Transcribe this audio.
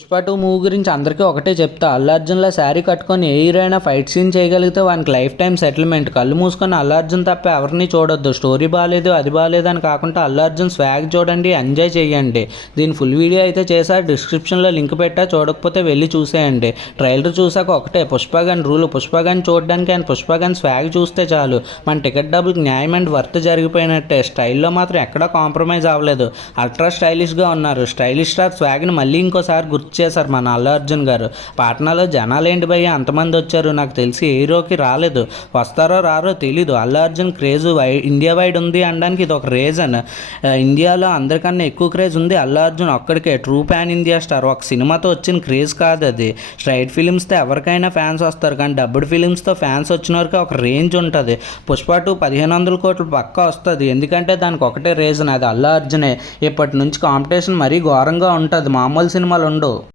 Pushpa 2 movie గురించి అందరికీ ఒకటే చెప్తా. అల్లు అర్జున్‌లా శారీ కట్టుకొని ఏ హీరో అయినా ఫైట్ సీన్ చేయగలిగితే వానికి లైఫ్ టైమ్ సెటిల్మెంట్. కళ్ళు మూసుకొని అల్లు అర్జున్ తప్ప ఎవరిని చూడొద్దు. స్టోరీ బాలేదు, అది బాలేదు అని కాకుండా అల్లు అర్జున్ స్వాగ్ చూడండి, ఎంజాయ్ చేయండి. దీని ఫుల్ వీడియో అయితే చేశా, డిస్క్రిప్షన్లో లింక్ పెట్టా, చూడకపోతే వెళ్ళి చూసేయండి. ట్రైలర్ చూసాక ఒకటే పుష్పగన్ రూల్. పుష్పగన్ చూడడానికి అండ్ పుష్పగన్ స్వాగ్ చూస్తే చాలు మన టికెట్ డబ్బులకు న్యాయం అండ్ వర్త్ జరిగిపోయినట్టే. స్టైల్లో మాత్రం ఎక్కడా కాంప్రమైజ్ అవ్వలేదు. అల్ట్రా స్టైలిష్గా ఉన్నారు. స్టైలిష్ స్టార్ స్వాగ్ని మళ్ళీ ఇంకోసారి గుర్తు చేశారు మన అల్లు అర్జున్ గారు. పాట్నాలో జనాలేంటి భయ్య అంతమంది వచ్చారు, నాకు తెలిసి హీరోకి రాలేదు. వస్తారో రారో తెలీదు. Allu Arjun craze India wide ఉంది అనడానికి ఇది ఒక రీజన్. ఇండియాలో అందరికన్నా ఎక్కువ క్రేజ్ ఉంది అల్లు అర్జున్ ఒక్కడికే. True pan India star. ఒక సినిమాతో వచ్చిన క్రేజ్ కాదు అది. స్ట్రైట్ ఫిలిమ్స్తో ఎవరికైనా ఫ్యాన్స్ వస్తారు, కానీ డబ్బుడ్ ఫిలిమ్స్తో ఫ్యాన్స్ వచ్చిన వరకు ఒక రేంజ్ ఉంటుంది. పుష్ప 2 1500 కోట్లు పక్కా వస్తుంది. ఎందుకంటే దానికి ఒకటే రీజన్, అది అల్లు అర్జునే. ఇప్పటి నుంచి కాంపిటీషన్ మరీ ఘోరంగా ఉంటుంది, మామూలు సినిమాలు ఉండవు.